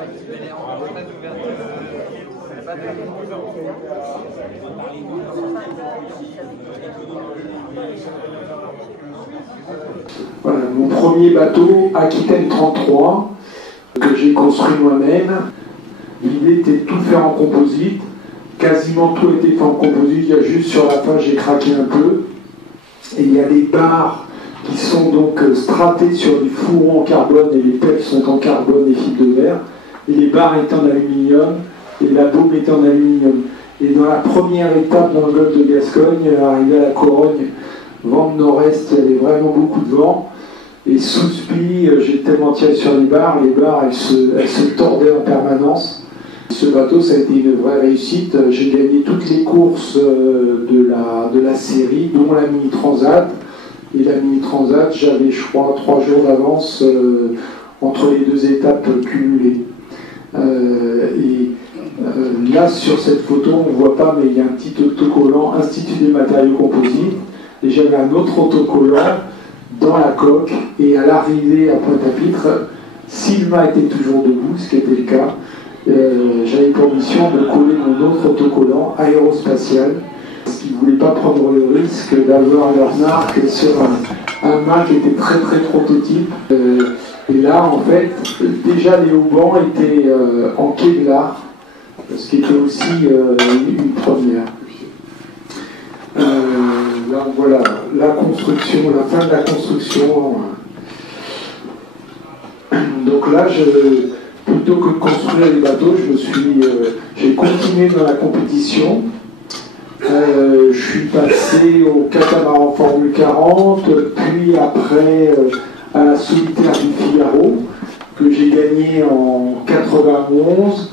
Elle est encore très ouverte. Pas de... Voilà, mon premier bateau, Aquitaine 33, que j'ai construit moi-même. L'idée était de tout faire en composite. Quasiment tout était fait en composite. Il y a juste sur la fin, j'ai craqué un peu. Et il y a les barres qui sont donc stratées sur les fourreaux en carbone et les pelles sont en carbone et fibres de verre. Et les barres étaient en aluminium et la baume était en aluminium. Et dans la première étape dans le golfe de Gascogne, arrivé à la Corogne, vent de nord-est, il y avait vraiment beaucoup de vent. Et sous spi, j'ai tellement tiré sur les barres elles se tordaient en permanence. Ce bateau, ça a été une vraie réussite. J'ai gagné toutes les courses de la série, dont la Mini Transat. Et la Mini Transat, j'avais, je crois, 3 jours d'avance entre les 2 étapes cumulées. Là, sur cette photo, on ne voit pas, mais il y a un petit autocollant Institut des matériaux composites. Et j'avais un autre autocollant dans la coque. Et à l'arrivée à Pointe-à-Pitre, Sylvain était toujours debout, ce qui était le cas. J'avais pour mission de coller mon autre autocollant aérospatial, parce qu'ils ne voulaient pas prendre le risque d'avoir leur marque sur un mât qui était très très prototype. Et là, en fait, déjà les haubans étaient en Kevlar, ce qui était aussi une première. Là, voilà, la construction, la fin de la construction. Donc là, plutôt que de construire les bateaux, j'ai continué dans la compétition. Je suis passé au catamaran Formule 40, puis après à la solitaire du Figaro, que j'ai gagné en 91,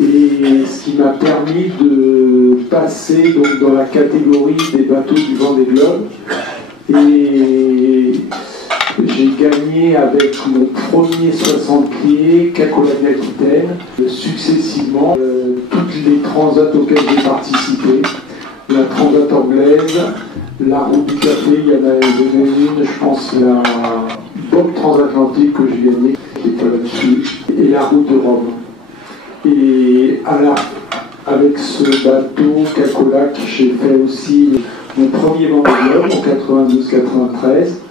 et ce qui m'a permis de passer donc, dans la catégorie des bateaux du Vendée Globe. Et j'ai gagné avec mon premier 60 pieds, Cacolag d'Aquitaine, successivement toutes les transats auxquelles j'ai participé. La transat anglaise, la route du café, il y en avait une, je pense, la Bob transatlantique que j'ai gagnée, qui était là-dessus, et la route de Rome. Et avec ce bateau, Cacolag, j'ai fait aussi mon premier Vendée Globe en 92-93.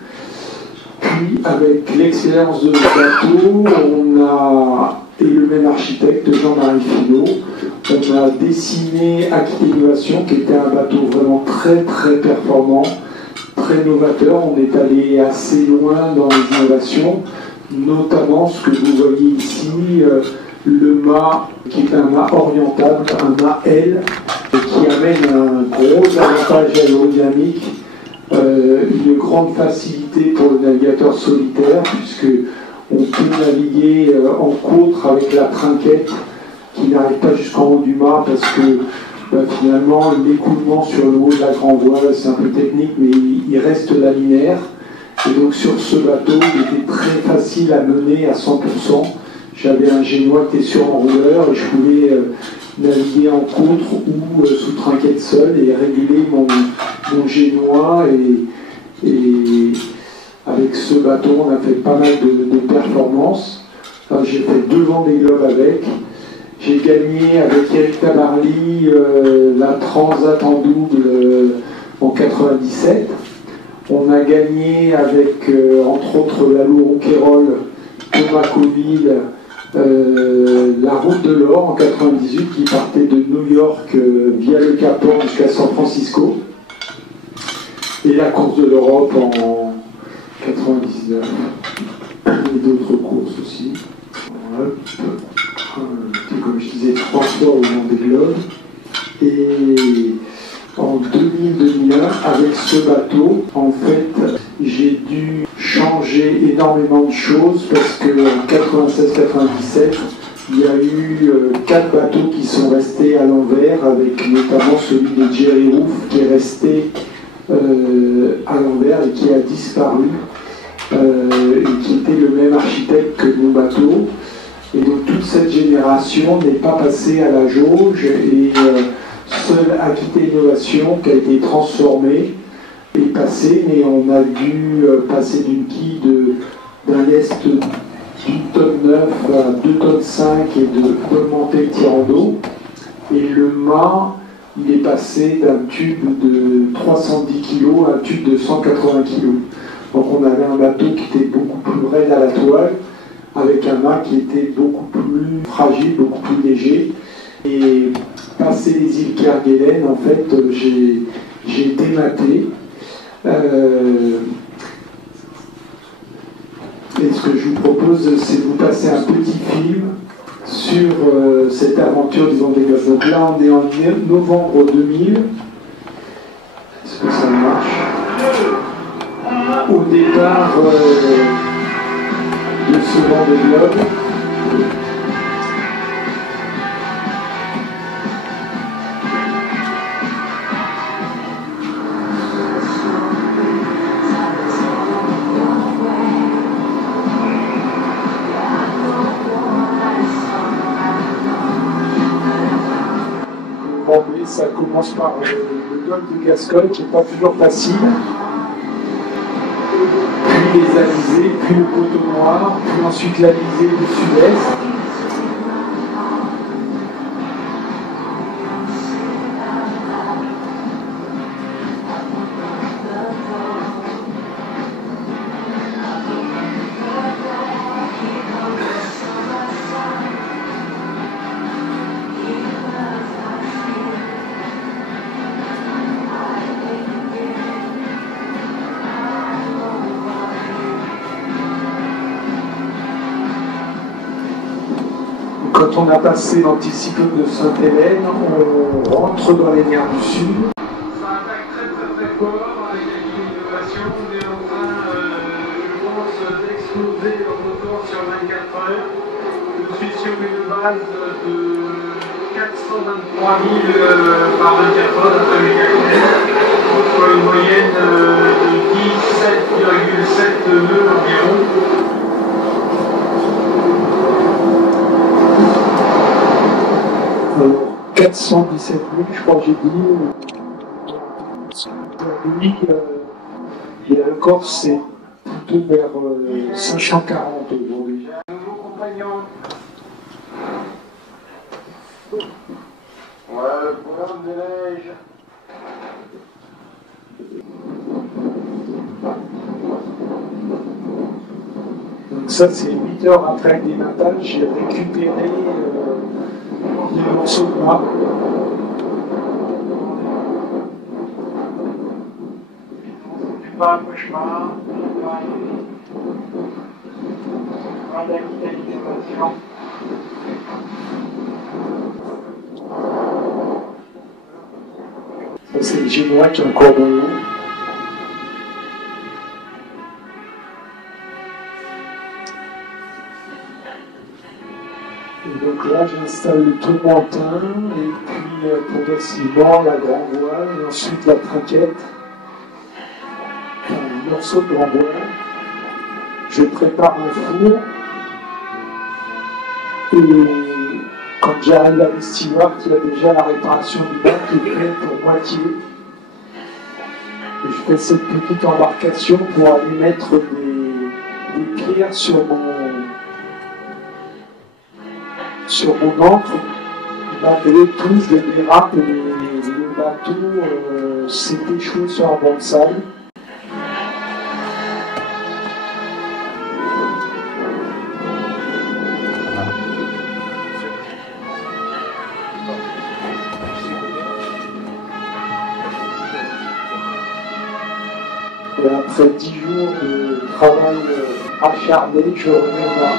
Puis, avec l'expérience de bateau, et le même architecte, Jean-Marie Finot, on a dessiné Aquitaine Innovation, qui était un bateau vraiment très très performant, très novateur. On est allé assez loin dans les innovations, notamment ce que vous voyez ici, le mât, qui est un mât orientable, un mât L, qui amène un gros avantage aérodynamique, une grande facilité pour le navigateur solitaire, puisque on peut naviguer en côtre avec la trinquette qui n'arrive pas jusqu'en haut du mât, parce que finalement l'écoulement sur le haut de la grand voile, c'est un peu technique, mais il reste laminaire. Et donc sur ce bateau, il était très facile à mener à 100%. J'avais un génois qui était sur enrouleur et je pouvais naviguer en contre ou sous trinquette seule et réguler mon génois. Et avec ce bateau, on a fait pas mal de performances. Enfin, j'ai fait 2 Vendée Globe avec. J'ai gagné avec Eric Tabarly la Transat en double en 97. On a gagné avec, entre autres, la Louron-Quérol, Thomas Coville, la Route de l'Or en 98 qui partait de New York via le Cap Horn jusqu'à San Francisco. Et la course de l'Europe en 99. Et d'autres courses aussi. Hop. Comme je disais, 3 fois au Vendée Globe. Et en 2000-2001, avec ce bateau, en fait, j'ai dû changer énormément de choses parce qu'en 96-97, il y a eu 4 bateaux qui sont restés à l'envers, avec notamment celui de Jerry Roof qui est resté à l'envers et qui a disparu, et qui était le même architecte que mon bateau. Et donc toute cette génération n'est pas passée à la jauge et seule Aquitaine Innovation qui a été transformée est passée, mais on a dû passer d'une quille d'un lest d'une tonne 9 à 2 tonnes 5 et de monter le tirant d'eau. Et le mât, il est passé d'un tube de 310 kg à un tube de 180 kg. Donc on avait un bateau qui était beaucoup plus raide à la toile, avec un mât qui était beaucoup plus fragile, beaucoup plus léger. Et passé les îles Kerguelen, en fait, j'ai dématé. Et ce que je vous propose, c'est de vous passer un petit film sur cette aventure du Vendée Globe. Donc là, on est en novembre 2000. Est-ce que ça marche? Au départ de ce Vendée Globe. Ça commence par le golfe de Gascogne qui n'est pas toujours facile, puis les alizés, puis le poteau noir, puis ensuite l'alizé du sud-est. Quand on a passé l'anticyclone de Sainte-Hélène, on rentre dans les mers du Sud. Ça attaque très fort avec l'innovation. On est en train, je pense, d'exploser leur moteur sur 24 heures. Je suis sur une base de 423 000 par 24 heures d'après mes calculs, contre une moyenne de 17,7 nœuds environ. Alors, 417 000, je crois que j'ai dit. Lui, il y a le corps, c'est plutôt vers 540 aujourd'hui. Un nouveau compagnon. Ouais, le bonhomme de neige. Donc ça, c'est 8 heures après le dématage, j'ai récupéré des morceaux de mât. C'est pas un cauchemar, pas d'habitualisation. Ça, c'est le Génois qui est encore dans l'eau. Et donc là, j'installe le tourmentin et puis progressivement la grand voile et ensuite la trinquette, enfin, un morceau de grand voile. Je prépare un four et quand j'arrive à l'estiveur, il y a déjà la réparation du bain qui est faite pour moitié. Et je fais cette petite embarcation pour aller mettre des pierres sur mon ancre. Malgré tout, je dérape et le bateau s'est échoué sur un banc de sable. Et après 10 jours de travail acharné, je reviens là.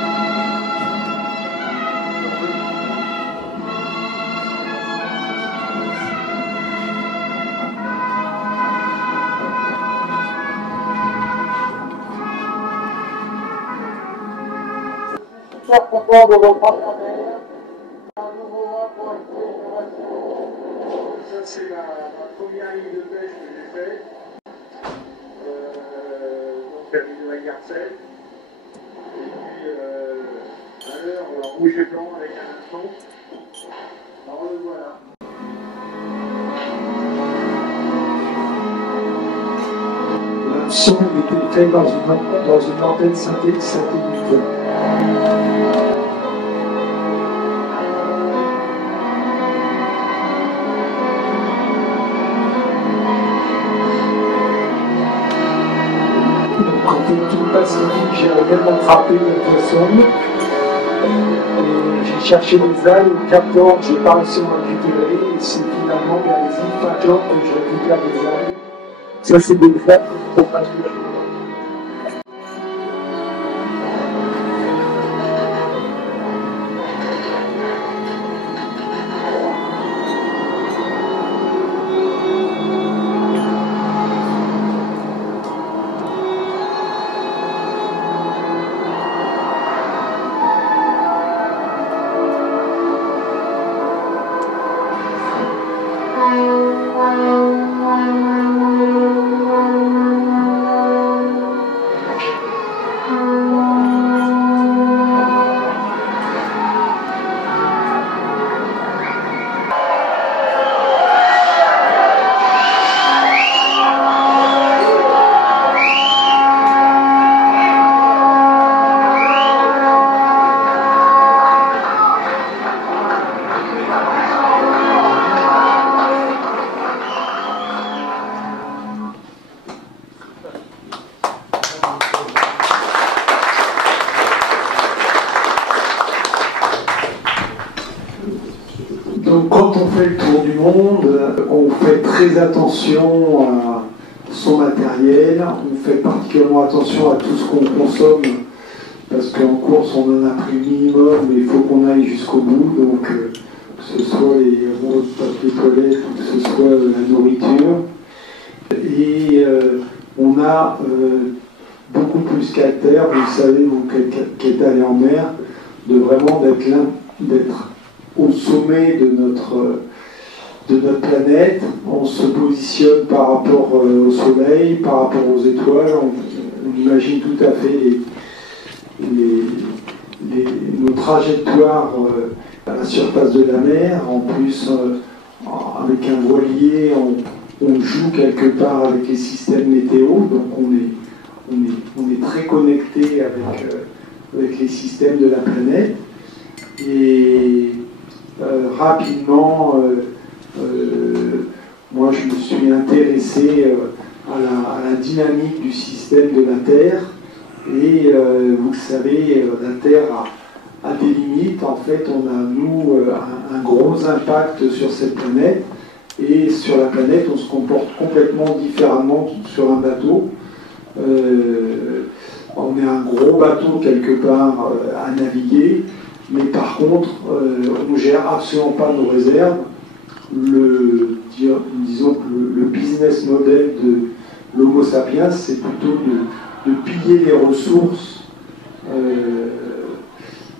Super content de reprendre la mer. Un nouveau mois pour l'exploration. Ça, c'est ma première ligne de pêche que j'ai faite. Donc, la ligne de la Garcelle. Et puis, à l'heure, en rouge et blanc avec un hameçon. Alors, le voilà. Le son était fait dans une antenne synthétique. Quand tout Pacifique, j'ai également frappé le poisson. J'ai cherché des algues, au Cap d'Or, j'ai pas réussi à en récupérer. Et c'est finalement vers les îles Falkland que je récupère des algues. Ça, c'est des fois pour pas de Donc quand on fait le tour du monde, on fait très attention à son matériel, on fait particulièrement attention à tout ce qu'on consomme, parce qu'en course on en a pris le minimum, mais il faut qu'on aille jusqu'au bout, donc que ce soit les rouleaux de papier toilette ou que ce soit la nourriture. Et on a beaucoup plus qu'à terre, vous le savez, vous qui êtes allé en mer, de vraiment d'être au sommet de notre planète. On se positionne par rapport au Soleil, par rapport aux étoiles. On imagine tout à fait nos trajectoires à la surface de la mer. En plus, avec un voilier, on joue quelque part avec les systèmes météo. Donc on est très connecté avec les systèmes de la planète. Et rapidement, moi je me suis intéressé à la dynamique du système de la Terre. Et vous le savez, la Terre a des limites. En fait, on a, nous, un gros impact sur cette planète. Et sur la planète, on se comporte complètement différemment sur un bateau. On est un gros bateau quelque part à naviguer. Mais par contre, on ne gère absolument pas nos réserves. Disons que le business model de l'Homo sapiens, c'est plutôt de piller les ressources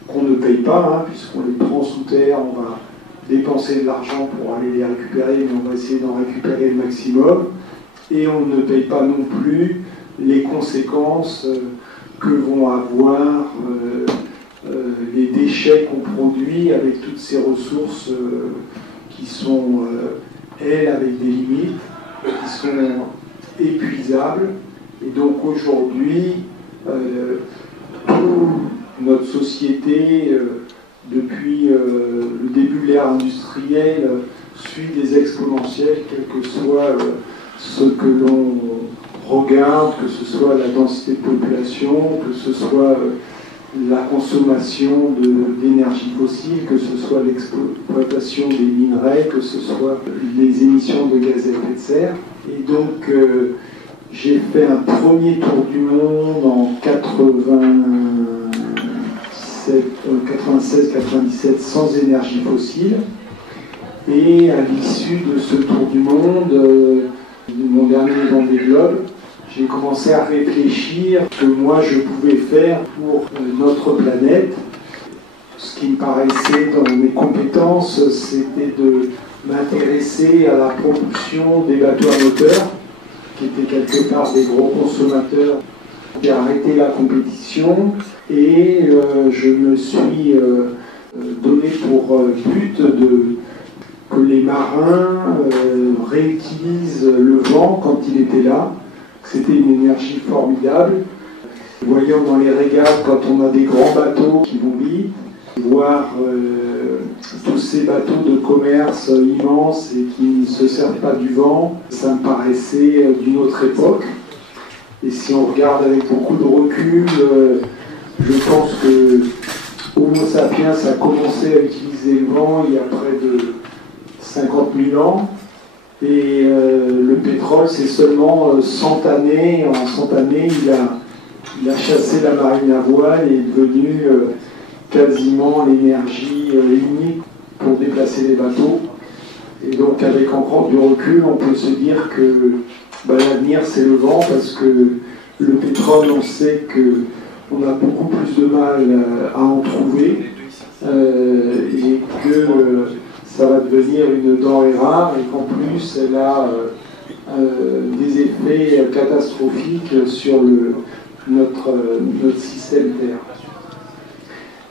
qu'on ne paye pas, puisqu'on les prend sous terre, on va dépenser de l'argent pour aller les récupérer, mais on va essayer d'en récupérer le maximum. Et on ne paye pas non plus les conséquences que vont avoir les déchets qu'on produit avec toutes ces ressources qui sont, elles, avec des limites, qui sont épuisables. Et donc aujourd'hui, notre société, depuis le début de l'ère industrielle, suit des exponentielles, quel que soit ce que l'on regarde, que ce soit la densité de population, que ce soit la consommation d'énergie fossile, que ce soit l'exploitation des minerais, que ce soit les émissions de gaz à effet de serre. Et donc, j'ai fait un premier tour du monde en 96-97 sans énergie fossile. Et à l'issue de ce tour du monde, mon dernier Vendée Globe, j'ai commencé à réfléchir ce que moi je pouvais faire pour notre planète. Ce qui me paraissait dans mes compétences, c'était de m'intéresser à la propulsion des bateaux à moteur, qui étaient quelque part des gros consommateurs. J'ai arrêté la compétition et je me suis donné pour but que les marins réutilisent le vent quand il était là. C'était une énergie formidable. Voyons dans les régates, quand on a des grands bateaux qui vont vite, voir tous ces bateaux de commerce immenses et qui ne se servent pas du vent, ça me paraissait d'une autre époque. Et si on regarde avec beaucoup de recul, je pense que Homo sapiens a commencé à utiliser le vent il y a près de 50 000 ans. Et le pétrole, c'est seulement 100 années. En 100 années, il a chassé la marine à voile et est devenu quasiment l'énergie unique pour déplacer les bateaux. Et donc, avec encore du recul, on peut se dire que l'avenir, c'est le vent, parce que le pétrole, on sait qu'on a beaucoup plus de mal à en trouver et que ça va devenir une denrée rare et qu'en plus, elle a des effets catastrophiques sur notre système Terre.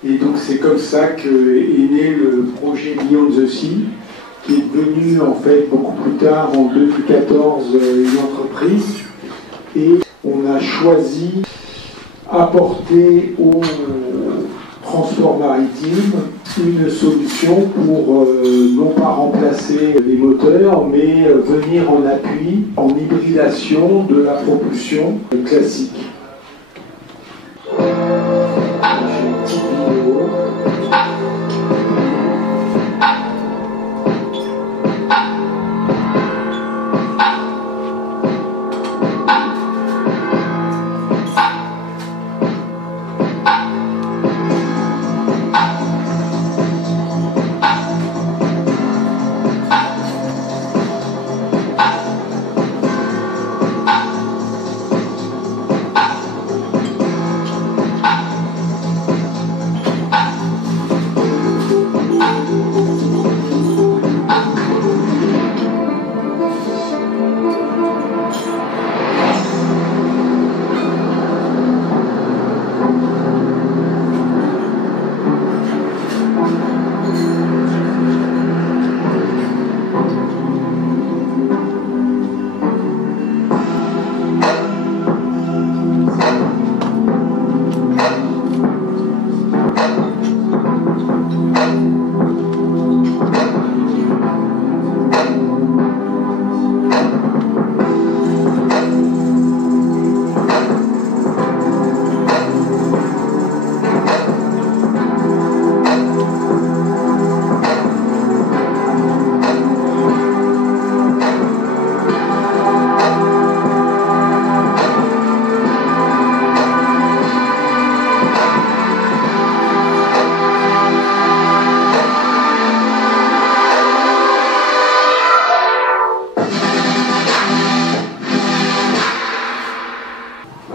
Et donc c'est comme ça qu'est né le projet Beyond the Sea, qui est devenu en fait beaucoup plus tard, en 2014, une entreprise. Et on a choisi d'apporter au transport maritime une solution pour non pas remplacer les moteurs, mais venir en appui, en hybridation de la propulsion classique.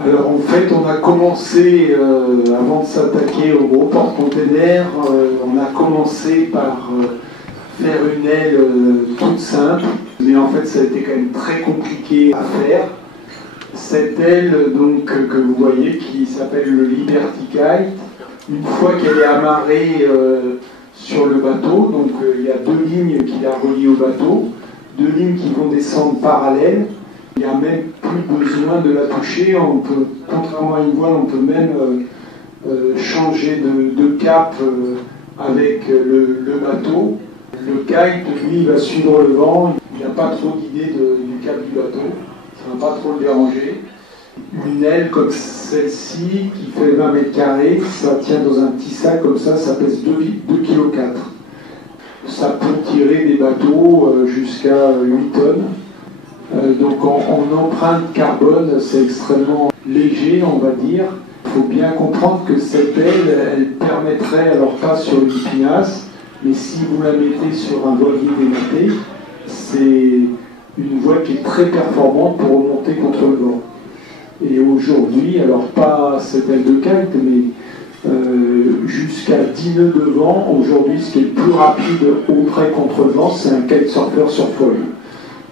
Alors en fait, on a commencé, avant de s'attaquer au gros porte-containers, on a commencé par faire une aile toute simple, mais en fait ça a été quand même très compliqué à faire. Cette aile donc, que vous voyez, qui s'appelle le Liberty Kite, une fois qu'elle est amarrée sur le bateau, donc il y a deux lignes qui la relient au bateau, deux lignes qui vont descendre parallèles. Il n'y a même plus besoin de la toucher. On peut, contrairement à une voile, on peut même changer de cap avec le bateau. Le kite, lui, va suivre le vent. Il n'a pas trop d'idée du cap du bateau. Ça ne va pas trop le déranger. Une aile comme celle-ci, qui fait 20 mètres carrés, ça tient dans un petit sac comme ça pèse 2,4 kg. Ça peut tirer des bateaux jusqu'à 8 tonnes. Donc en empreinte carbone, c'est extrêmement léger, on va dire. Il faut bien comprendre que cette aile, elle permettrait, alors pas sur une pinasse, mais si vous la mettez sur un voilier dématé, c'est une voile qui est très performante pour remonter contre le vent. Et aujourd'hui, alors pas cette aile de kite, mais jusqu'à 10 nœuds de vent, aujourd'hui, ce qui est le plus rapide au près contre le vent, c'est un kitesurfer sur foil.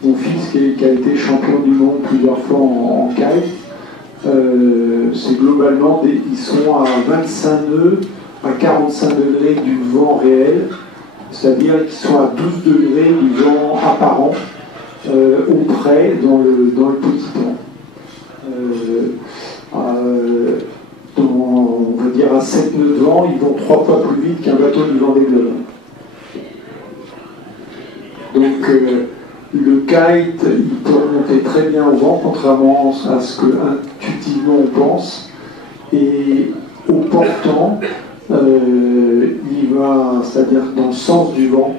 Mon fils, qui a été champion du monde plusieurs fois en kite, c'est globalement, ils sont à 25 nœuds, à 45 degrés du vent réel, c'est-à-dire qu'ils sont à 12 degrés du vent apparent, au près, dans le petit temps. à 7 nœuds de vent, ils vont 3 fois plus vite qu'un bateau du Vendée Globe. Donc le kite, il peut remonter très bien au vent, contrairement à ce que intuitivement on pense. Et au portant, il va, c'est-à-dire dans le sens du vent,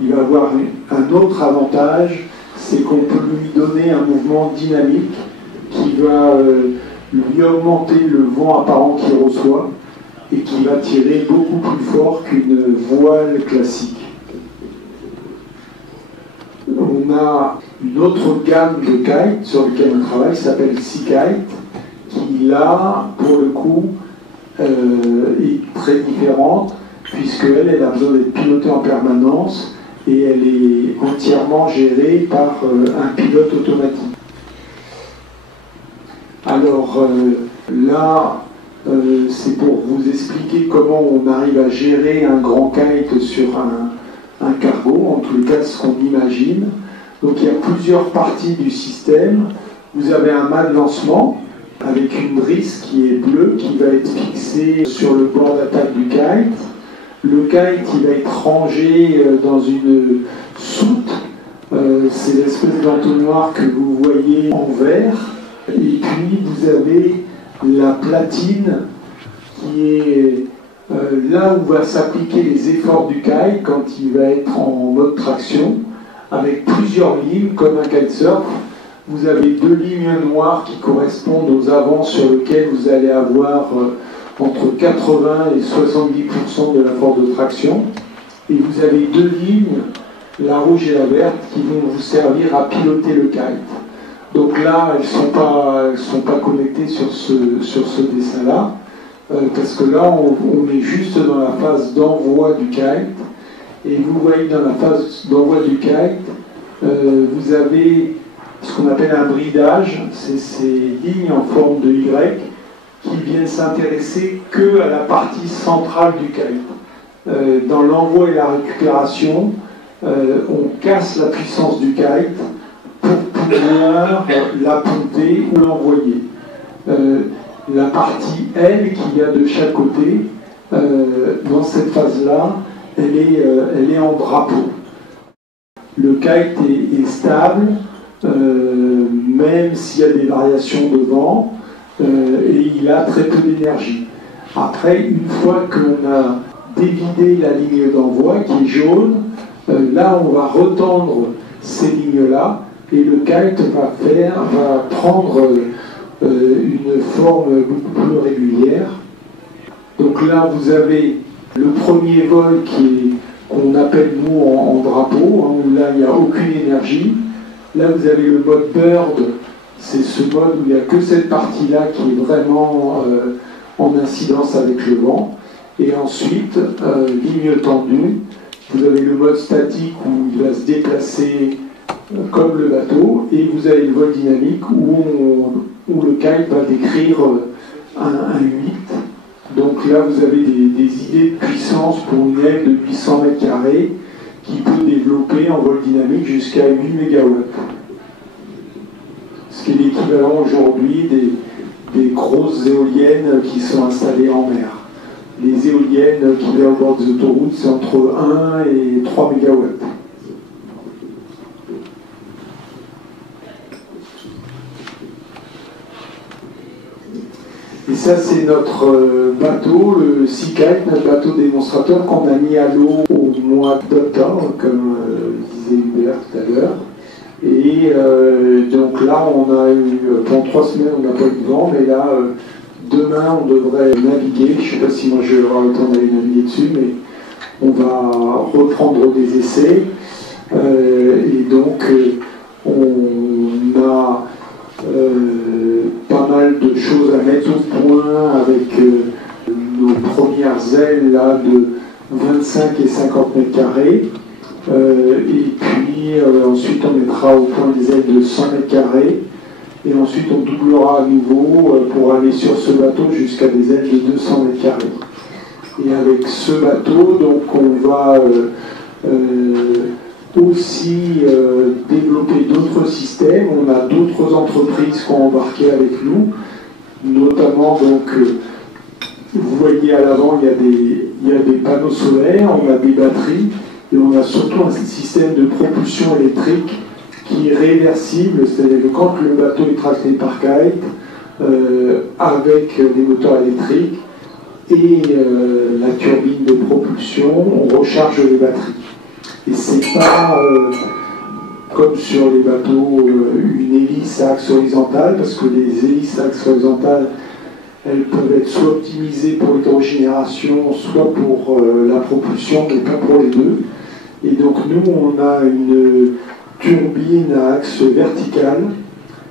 il va avoir un autre avantage, c'est qu'on peut lui donner un mouvement dynamique qui va lui augmenter le vent apparent qu'il reçoit et qui va tirer beaucoup plus fort qu'une voile classique. On a une autre gamme de kites sur lequel on travaille qui s'appelle Sea Kite, qui là, pour le coup, est très différente, puisqu'elle a besoin d'être pilotée en permanence et elle est entièrement gérée par un pilote automatique. Alors là, c'est pour vous expliquer comment on arrive à gérer un grand kite sur un cargo, en tous les cas ce qu'on imagine. Donc il y a plusieurs parties du système. Vous avez un mât de lancement avec une drisse qui est bleue, qui va être fixée sur le bord d'attaque du kite. Le kite, il va être rangé dans une soute. C'est l'espèce d'entonnoir que vous voyez en vert. Et puis vous avez la platine qui est là où va s'appliquer les efforts du kite quand il va être en mode traction, avec plusieurs lignes comme un kitesurf. Vous avez 2 lignes noires qui correspondent aux avants sur lesquels vous allez avoir entre 80 et 70% de la force de traction. Et vous avez 2 lignes, la rouge et la verte, qui vont vous servir à piloter le kite. Donc là, elles ne sont pas connectées sur ce dessin-là, parce que là, on est juste dans la phase d'envoi du kite. Et vous voyez dans la phase d'envoi du kite, vous avez ce qu'on appelle un bridage, c'est ces lignes en forme de Y qui viennent s'intéresser que à la partie centrale du kite. Dans l'envoi et la récupération, on casse la puissance du kite pour pouvoir la ponter ou l'envoyer. La partie L qu'il y a de chaque côté, dans cette phase-là, elle est en drapeau. Le kite est stable, même s'il y a des variations de vent, et il a très peu d'énergie. Après, une fois qu'on a dévidé la ligne d'envoi qui est jaune, là on va retendre ces lignes-là et le kite va prendre une forme beaucoup plus régulière. Donc là vous avez le premier vol qu'on appelle nous en drapeau, hein, où là il n'y a aucune énergie. Là vous avez le mode bird, c'est ce mode où il n'y a que cette partie-là qui est vraiment en incidence avec le vent. Et ensuite, ligne tendue, vous avez le mode statique où il va se déplacer comme le bateau, et vous avez le vol dynamique où le kite va décrire un 8. Donc là, vous avez des idées de puissance pour une aile de 800 m² qui peut développer en vol dynamique jusqu'à 8 MW. Ce qui est l'équivalent aujourd'hui des grosses éoliennes qui sont installées en mer. Les éoliennes qui vont au bord des autoroutes, c'est entre 1 et 3 MW. Et ça, c'est notre bateau, le Sea Kite, notre bateau démonstrateur qu'on a mis à l'eau au mois d'octobre, comme disait Hubert tout à l'heure. Et donc là, on a eu, pendant 3 semaines, on n'a pas eu de vent, mais là, demain, on devrait naviguer. Je ne sais pas si moi je vais avoir le temps d'aller naviguer dessus, mais on va reprendre des essais. Et donc, on a pas mal de choses à mettre au point avec nos premières ailes là, de 25 et 50 m². Et puis ensuite on mettra au point des ailes de 100 m². Et ensuite on doublera à nouveau pour aller sur ce bateau jusqu'à des ailes de 200 m². Et avec ce bateau, donc on va aussi développer d'autres systèmes. On a d'autres entreprises qui ont embarqué avec nous, notamment donc vous voyez voyez à l'avant, il y a des panneaux solaires, on a des batteries, et on a surtout un système de propulsion électrique qui est réversible, c'est-à-dire que quand le bateau est tracté par kite, avec des moteurs électriques et la turbine de propulsion, on recharge les batteries. Et c'est pas comme sur les bateaux une hélice à axe horizontal, parce que les hélices à axe horizontal, elles peuvent être soit optimisées pour l'hydrogénération, soit pour la propulsion, mais pas pour les deux. Et donc nous, on a une turbine à axe vertical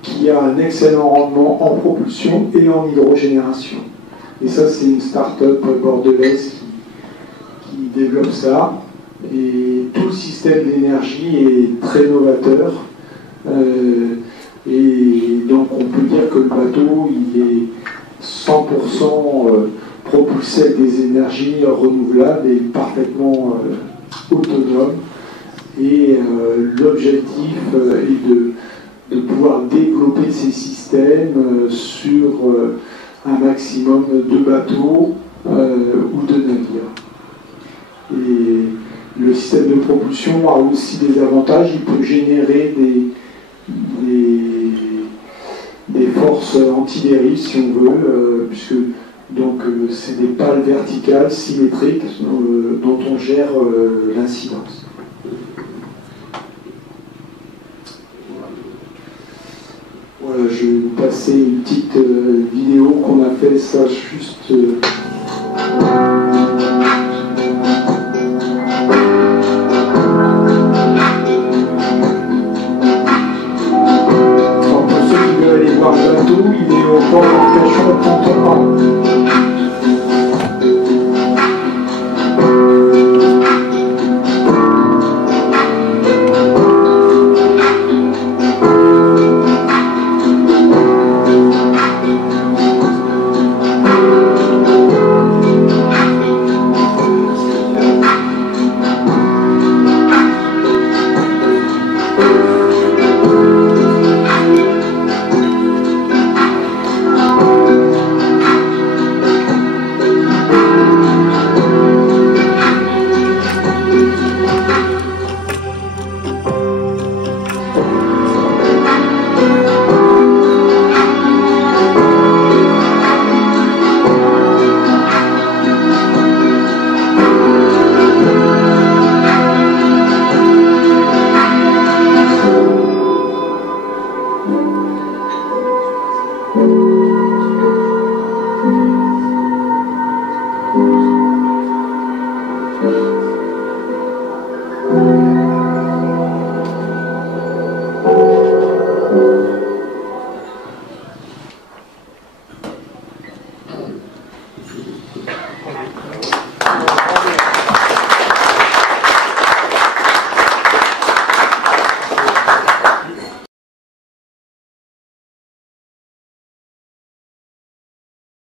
qui a un excellent rendement en propulsion et en hydrogénération. Et ça, c'est une start-up bordelaise qui développe ça. Et tout le système d'énergie est très novateur. Et donc on peut dire que le bateau, il est 100% propulsé avec des énergies renouvelables et parfaitement autonome. Et l'objectif est de pouvoir développer ces systèmes sur un maximum de bateaux ou de navires. Et le système de propulsion a aussi des avantages, il peut générer des forces antidérives si on veut, puisque donc c'est des pales verticales symétriques dont on gère l'incidence. Voilà, je vais vous passer une petite vidéo qu'on a fait, ça juste... Voir le bateau, il est au port d'Arcachon à Pont-Auban.